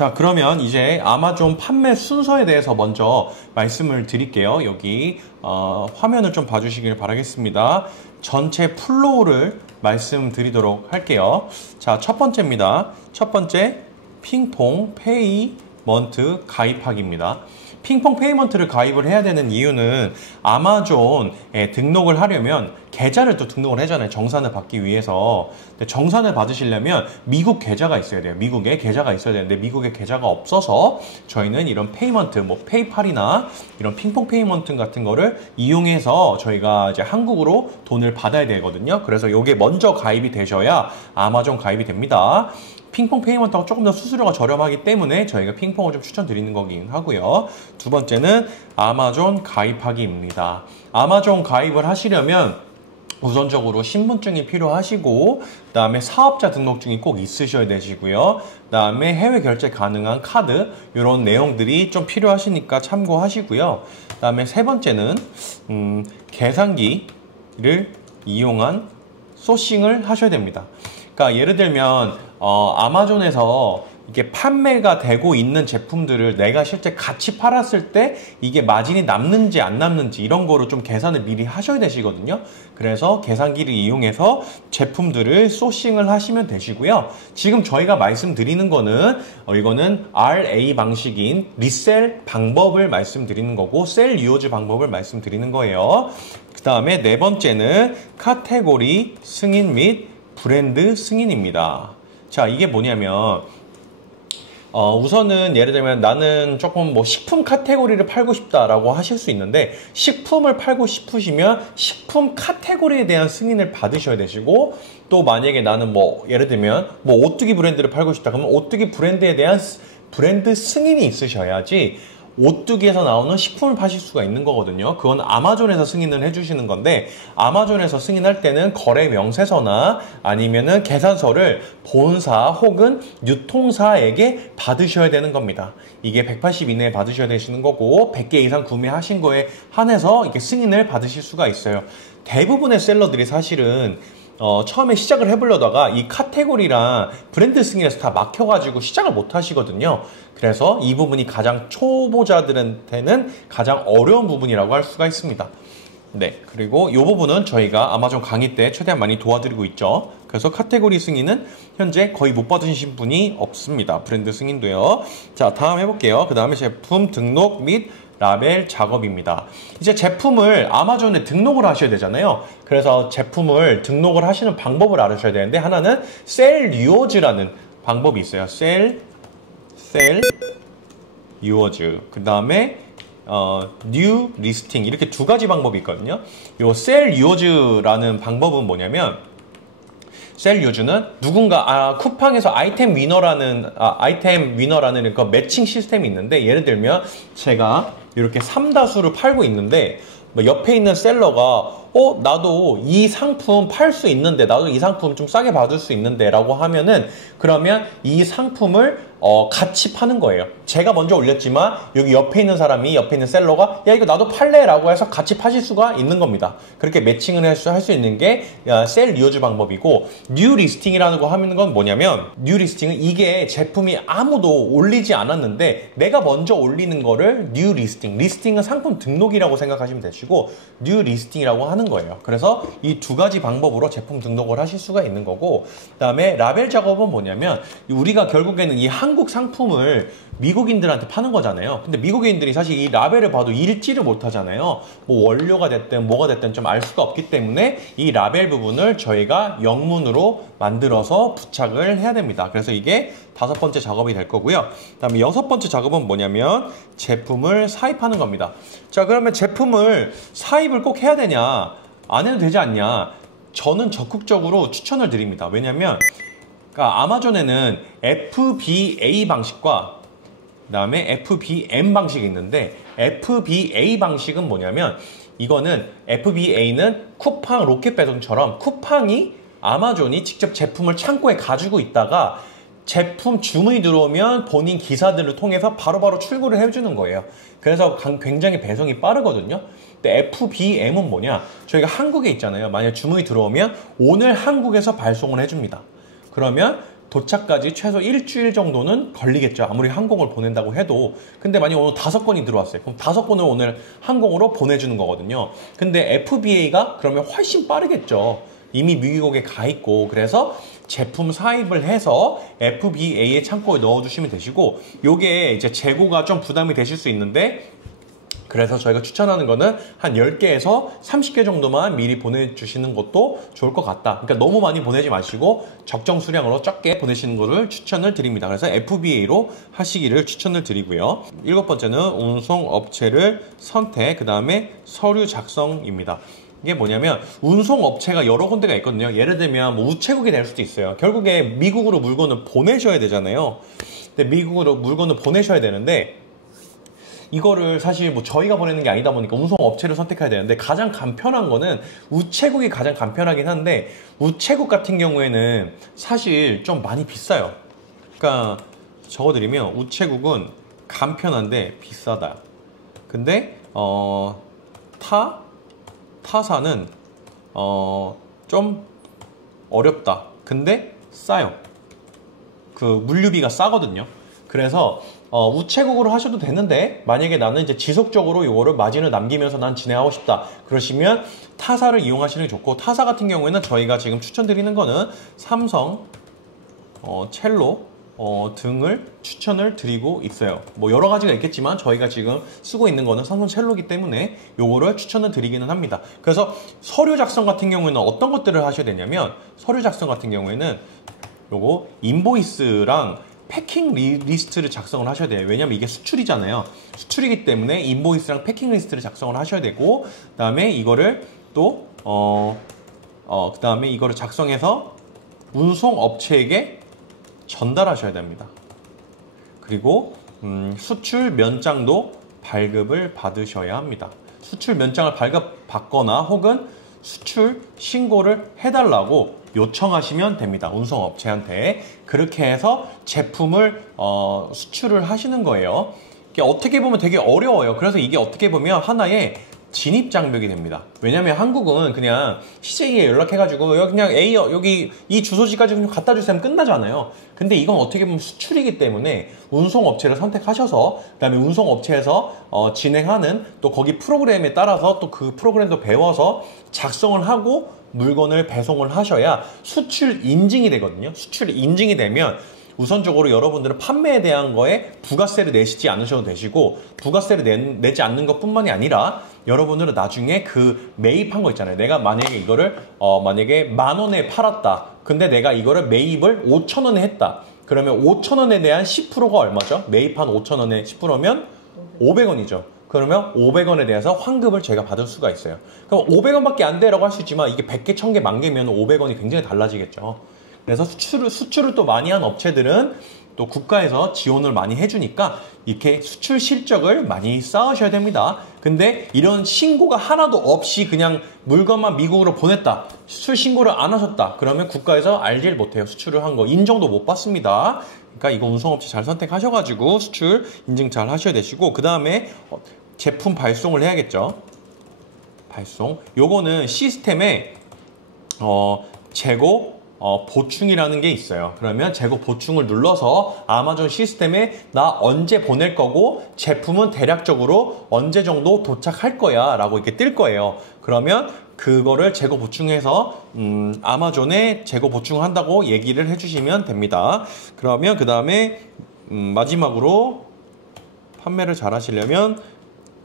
자, 그러면 이제 아마존 판매 순서에 대해서 먼저 말씀을 드릴게요. 여기 화면을 좀 봐주시길 바라겠습니다. 전체 플로우를 말씀드리도록 할게요. 자, 첫 번째입니다. 첫 번째, 핑퐁 페이먼트 가입하기입니다. 핑퐁 페이먼트를 가입을 해야 되는 이유는 아마존에 등록을 하려면 계좌를 또 등록을 하잖아요. 정산을 받기 위해서. 근데 정산을 받으시려면 미국 계좌가 있어야 돼요. 미국에 계좌가 있어야 되는데 미국에 계좌가 없어서 저희는 이런 페이먼트, 뭐 페이팔이나 이런 핑퐁 페이먼트 같은 거를 이용해서 저희가 이제 한국으로 돈을 받아야 되거든요. 그래서 이게 먼저 가입이 되셔야 아마존 가입이 됩니다. 핑퐁 페이먼트하고 조금 더 수수료가 저렴하기 때문에 저희가 핑퐁을 좀 추천드리는 거긴 하고요. 두 번째는 아마존 가입하기입니다. 아마존 가입을 하시려면 우선적으로 신분증이 필요하시고, 그 다음에 사업자 등록증이 꼭 있으셔야 되시고요. 그 다음에 해외 결제 가능한 카드, 이런 내용들이 좀 필요하시니까 참고하시고요. 그 다음에 세 번째는 계산기를 이용한 소싱을 하셔야 됩니다. 그러니까 예를 들면 아마존에서 이게 판매가 되고 있는 제품들을 내가 실제 같이 팔았을 때 이게 마진이 남는지 안 남는지 이런 거를 좀 계산을 미리 하셔야 되시거든요. 그래서 계산기를 이용해서 제품들을 소싱을 하시면 되시고요. 지금 저희가 말씀드리는 거는 이거는 RA 방식인 리셀 방법을 말씀드리는 거고 셀 유어즈 방법을 말씀드리는 거예요. 그 다음에 네 번째는 카테고리 승인 및 브랜드 승인입니다. 자, 이게 뭐냐면 우선은 예를 들면 나는 조금 뭐 식품 카테고리를 팔고 싶다라고 하실 수 있는데, 식품을 팔고 싶으시면 식품 카테고리에 대한 승인을 받으셔야 되시고, 또 만약에 나는 뭐 예를 들면 뭐 오뚜기 브랜드를 팔고 싶다 그러면 오뚜기 브랜드에 대한 브랜드 승인이 있으셔야지 오뚜기에서 나오는 식품을 파실 수가 있는 거거든요. 그건 아마존에서 승인을 해주시는 건데, 아마존에서 승인할 때는 거래 명세서나 아니면은 계산서를 본사 혹은 유통사에게 받으셔야 되는 겁니다. 이게 180 이내에 받으셔야 되시는 거고, 100개 이상 구매하신 거에 한해서 이렇게 승인을 받으실 수가 있어요. 대부분의 셀러들이 사실은 처음에 시작을 해보려다가 이 카테고리랑 브랜드 승인에서 다 막혀가지고 시작을 못 하시거든요. 그래서 이 부분이 가장 초보자들한테는 가장 어려운 부분이라고 할 수가 있습니다. 네, 그리고 이 부분은 저희가 아마존 강의 때 최대한 많이 도와드리고 있죠. 그래서 카테고리 승인은 현재 거의 못 받으신 분이 없습니다. 브랜드 승인도요. 자, 다음 해볼게요. 그 다음에 제품 등록 및 라벨 작업입니다. 이제 제품을 아마존에 등록을 하셔야 되잖아요. 그래서 제품을 등록을 하시는 방법을 알으셔야 되는데, 하나는 셀 유어즈라는 방법이 있어요. 셀 유어즈. 그 다음에 뉴 리스팅, 이렇게 두 가지 방법이 있거든요. 이 셀 유어즈라는 방법은 뭐냐면, 셀 유어즈는 누군가 쿠팡에서 아이템 위너라는 그 매칭 시스템이 있는데, 예를 들면 제가 이렇게 3다수를 팔고 있는데 옆에 있는 셀러가 나도 이 상품 팔 수 있는데, 나도 이 상품 좀 싸게 받을 수 있는데 라고 하면은, 그러면 이 상품을 같이 파는 거예요. 제가 먼저 올렸지만 여기 옆에 있는 사람이, 옆에 있는 셀러가 야 이거 나도 팔래 라고 해서 같이 파실 수가 있는 겁니다. 그렇게 매칭을 할 수 있는 게 셀 리어즈 방법이고, 뉴 리스팅이라는 거 하는 건 뭐냐면, 뉴 리스팅은 이게 제품이 아무도 올리지 않았는데 내가 먼저 올리는 거를 뉴 리스팅, 리스팅은 상품 등록이라고 생각하시면 되시고 뉴 리스팅이라고 하는 거예요. 그래서 이 두 가지 방법으로 제품 등록을 하실 수가 있는 거고, 그 다음에 라벨 작업은 뭐냐면, 우리가 결국에는 이 한국 상품을 미국인들한테 파는 거잖아요. 근데 미국인들이 사실 이 라벨을 봐도 읽지를 못하잖아요. 뭐 원료가 됐든 뭐가 됐든 좀 알 수가 없기 때문에 이 라벨 부분을 저희가 영문으로 만들어서 부착을 해야 됩니다. 그래서 이게 다섯 번째 작업이 될 거고요. 그 다음에 여섯 번째 작업은 뭐냐면 제품을 사입하는 겁니다. 자, 그러면 제품을 사입을 꼭 해야 되냐, 안 해도 되지 않냐? 저는 적극적으로 추천을 드립니다. 왜냐면 그러니까 아마존에는 FBA 방식과 그 다음에 FBM 방식이 있는데, FBA 방식은 뭐냐면, 이거는 FBA는 쿠팡 로켓 배송처럼 쿠팡이, 아마존이 직접 제품을 창고에 가지고 있다가 제품 주문이 들어오면 본인 기사들을 통해서 바로바로 출고를 해주는 거예요. 그래서 굉장히 배송이 빠르거든요. 근데 FBM은 뭐냐, 저희가 한국에 있잖아요. 만약 주문이 들어오면 오늘 한국에서 발송을 해줍니다. 그러면 도착까지 최소 일주일 정도는 걸리겠죠. 아무리 항공을 보낸다고 해도. 근데 만약 오늘 5건이 들어왔어요. 그럼 5건을 오늘 항공으로 보내주는 거거든요. 근데 FBA가 그러면 훨씬 빠르겠죠. 이미 미국에 가 있고. 그래서 제품 사입을 해서 FBA의 창고에 넣어주시면 되시고, 요게 이제 재고가 좀 부담이 되실 수 있는데, 그래서 저희가 추천하는 거는 한 10개에서 30개 정도만 미리 보내주시는 것도 좋을 것 같다. 그러니까 너무 많이 보내지 마시고 적정 수량으로 적게 보내시는 것을 추천을 드립니다. 그래서 FBA로 하시기를 추천을 드리고요. 7번째는 운송업체를 선택, 그 다음에 서류 작성입니다. 이게 뭐냐면 운송업체가 여러 군데가 있거든요. 예를 들면 뭐 우체국이 될 수도 있어요. 결국에 미국으로 물건을 보내셔야 되잖아요. 근데 미국으로 물건을 보내셔야 되는데 이거를 사실 뭐 저희가 보내는 게 아니다 보니까 운송업체를 선택해야 되는데, 가장 간편한 거는 우체국이 가장 간편하긴 한데, 우체국 같은 경우에는 사실 좀 많이 비싸요. 그러니까 적어드리면 우체국은 간편한데 비싸다. 근데 타사는 좀 어렵다. 근데 싸요. 그 물류비가 싸거든요. 그래서 우체국으로 하셔도 되는데, 만약에 나는 이제 지속적으로 이거를 마진을 남기면서 난 진행하고 싶다 그러시면 타사를 이용하시는 게 좋고, 타사 같은 경우에는 저희가 지금 추천드리는 거는 삼성, 첼로 등을 추천을 드리고 있어요. 뭐 여러 가지가 있겠지만 저희가 지금 쓰고 있는 거는 삼성 첼로기 때문에 요거를 추천을 드리기는 합니다. 그래서 서류 작성 같은 경우에는 어떤 것들을 하셔야 되냐면, 서류 작성 같은 경우에는 요거 인보이스랑 패킹 리스트를 작성을 하셔야 돼요. 왜냐면 이게 수출이잖아요. 수출이기 때문에 인보이스랑 패킹 리스트를 작성을 하셔야 되고, 그 다음에 이거를 또 그 다음에 이거를 작성해서 운송업체에게 전달하셔야 됩니다. 그리고 수출 면장도 발급을 받으셔야 합니다. 수출 면장을 발급받거나 혹은 수출 신고를 해달라고 요청하시면 됩니다. 운송업체한테. 그렇게 해서 제품을 수출을 하시는 거예요. 이게 어떻게 보면 되게 어려워요. 그래서 이게 어떻게 보면 하나의 진입장벽이 됩니다. 왜냐면 한국은 그냥 CJ에 연락해가지고 그냥 A 여기 이 주소지까지 좀 갖다 주세요 끝나잖아요. 근데 이건 어떻게 보면 수출이기 때문에 운송업체를 선택하셔서, 그 다음에 운송업체에서 진행하는 또 거기 프로그램에 따라서 또 그 프로그램도 배워서 작성을 하고 물건을 배송을 하셔야 수출 인증이 되거든요. 수출 인증이 되면 우선적으로 여러분들은 판매에 대한 거에 부가세를 내시지 않으셔도 되시고, 부가세를 내지 않는 것 뿐만이 아니라 여러분들은 나중에 그 매입한 거 있잖아요. 내가 만약에 이거를 만약에 10,000원에 팔았다. 근데 내가 이거를 매입을 5,000원에 했다. 그러면 5,000원에 대한 10%가 얼마죠? 매입한 5,000원에 10%면 500원이죠. 그러면 500원에 대해서 환급을 저희가 받을 수가 있어요. 그럼 500원밖에 안 돼라고 할 수 있지만 이게 100개, 1000개, 10,000개면 500원이 굉장히 달라지겠죠. 그래서 수출을 또 많이 한 업체들은 또 국가에서 지원을 많이 해주니까 이렇게 수출 실적을 많이 쌓으셔야 됩니다. 근데 이런 신고가 하나도 없이 그냥 물건만 미국으로 보냈다, 수출 신고를 안 하셨다, 그러면 국가에서 알질 못해요. 수출을 한 거 인정도 못 받습니다. 그러니까 이거 운송업체 잘 선택하셔가지고 수출 인증 잘 하셔야 되시고, 그 다음에 제품 발송을 해야겠죠. 발송. 요거는 시스템에 재고 보충이라는 게 있어요. 그러면 재고 보충을 눌러서 아마존 시스템에 나 언제 보낼 거고 제품은 대략적으로 언제 정도 도착할 거야 라고 이렇게 뜰 거예요. 그러면 그거를 재고 보충해서 아마존에 재고 보충한다고 얘기를 해주시면 됩니다. 그러면 그 다음에 마지막으로 판매를 잘 하시려면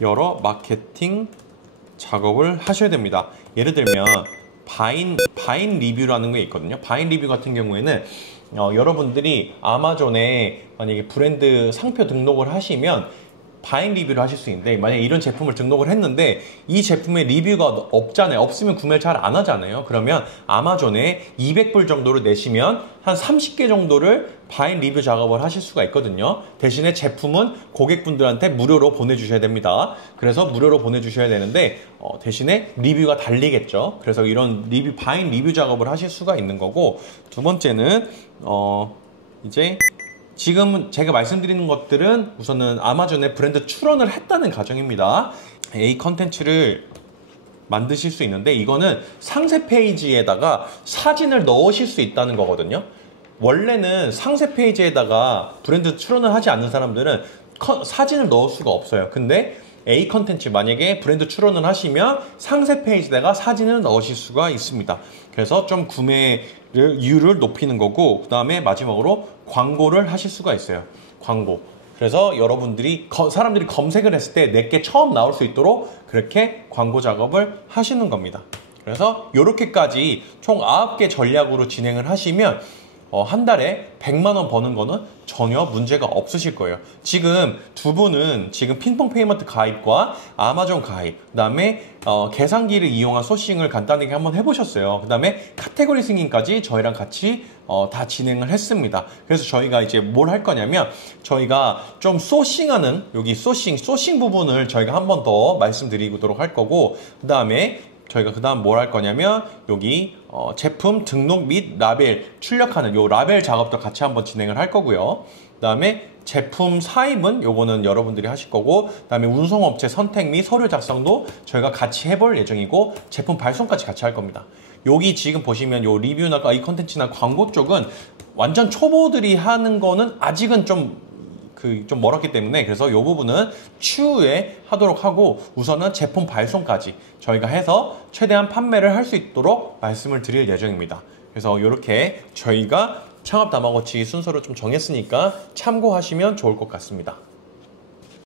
여러 마케팅 작업을 하셔야 됩니다. 예를 들면 바인 리뷰라는 게 있거든요. 바인 리뷰 같은 경우에는 여러분들이 아마존에 만약에 브랜드 상표 등록을 하시면 바인 리뷰를 하실 수 있는데, 만약에 이런 제품을 등록을 했는데 이 제품에 리뷰가 없잖아요. 없으면 구매를 잘 안 하잖아요. 그러면 아마존에 200불 정도를 내시면 한 30개 정도를 바인 리뷰 작업을 하실 수가 있거든요. 대신에 제품은 고객분들한테 무료로 보내주셔야 됩니다. 그래서 무료로 보내주셔야 되는데 대신에 리뷰가 달리겠죠. 그래서 이런 바인 리뷰 작업을 하실 수가 있는 거고, 두 번째는 이제 지금 제가 말씀드리는 것들은 우선은 아마존에 브랜드 출원을 했다는 가정입니다. A 컨텐츠를 만드실 수 있는데, 이거는 상세 페이지에다가 사진을 넣으실 수 있다는 거거든요. 원래는 상세 페이지에다가 브랜드 출원을 하지 않는 사람들은 사진을 넣을 수가 없어요. 근데 A 컨텐츠 만약에 브랜드 출원을 하시면 상세 페이지에다가 사진을 넣으실 수가 있습니다. 그래서 좀 구매율을 높이는 거고, 그 다음에 마지막으로 광고를 하실 수가 있어요. 광고. 그래서 여러분들이 사람들이 검색을 했을 때 내게 처음 나올 수 있도록 그렇게 광고 작업을 하시는 겁니다. 그래서 이렇게까지 총 9개 전략으로 진행을 하시면 한 달에 100만 원 버는 거는 전혀 문제가 없으실 거예요. 지금 두 분은 지금 핑퐁 페이먼트 가입과 아마존 가입, 그 다음에 계산기를 이용한 소싱을 간단하게 한번 해보셨어요. 그 다음에 카테고리 승인까지 저희랑 같이 다 진행을 했습니다. 그래서 저희가 이제 뭘 할 거냐면 저희가 좀 소싱하는 여기 소싱 부분을 저희가 한 번 더 말씀드리도록 할 거고, 그 다음에 저희가 그 다음 뭘 할 거냐면 여기 제품 등록 및 라벨 출력하는 요 라벨 작업도 같이 한번 진행을 할 거고요. 그 다음에 제품 사입은 요거는 여러분들이 하실 거고, 그 다음에 운송업체 선택 및 서류 작성도 저희가 같이 해볼 예정이고, 제품 발송까지 같이 할 겁니다. 여기 지금 보시면 요 리뷰나 이 컨텐츠나 광고 쪽은 완전 초보들이 하는 거는 아직은 좀 멀었기 때문에, 그래서 이 부분은 추후에 하도록 하고, 우선은 제품 발송까지 저희가 해서 최대한 판매를 할 수 있도록 말씀을 드릴 예정입니다. 그래서 이렇게 저희가 창업 다마고치 순서를 좀 정했으니까 참고하시면 좋을 것 같습니다.